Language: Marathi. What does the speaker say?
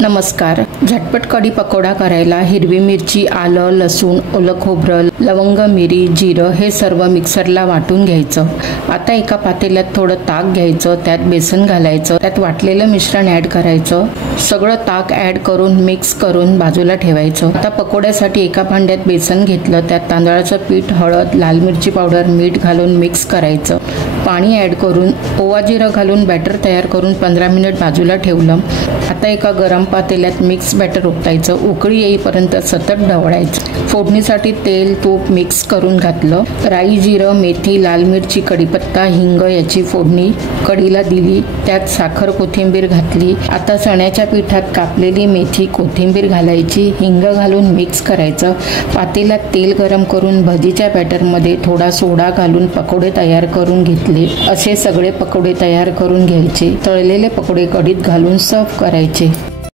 नमस्कार. झटपट कढी पकोडा करायला हिरवी मिरची, आलं, लसूण, ओलं खोबरं, लवंग, मिरी, जिरं हे सर्व मिक्सरला वाटून घ्यायचं. आता एका पातेल्यात थोडं ताक घ्यायचं, त्यात बेसन घालायचं, त्यात वाटलेलं मिश्रण ॲड करायचं. सगळं ताक ॲड करून मिक्स करून बाजूला ठेवायचं. आता पकोड्यासाठी एका भांड्यात बेसन घेतलं, त्यात तांदळाचं पीठ, हळद, लाल मिरची पावडर, मीठ घालून मिक्स करायचं. पाणी ॲड करून ओवा जिरं घालून बॅटर तयार करून 15 मिनिट बाजूला ठेवलं. आता एका गरम पातेल्यात मिक्स बॅटर ओतायचं. उकळी येईपर्यंत सतत ढवळायचं. फोडणीसाठी तेल, तूप मिक्स करून घातलं. राई, जिरं, मेथी, लाल मिरची, कढीपत्ता, हिंग याची फोडणी कढीला दिली. त्यात साखर, कोथिंबीर घातली. आता चण्याच्या पिठात कापलेली मेथी, कोथिंबीर घालायची. हिंग घालून मिक्स करायचं. पातेल्यात तेल गरम करून भजीच्या बॅटरमध्ये थोडा सोडा घालून पकोडे तयार करून घेतले. असे सगळे पकोडे तयार करून घ्यायचे. तळलेले पकोडे कढीत घालून सर्व्ह करायचे.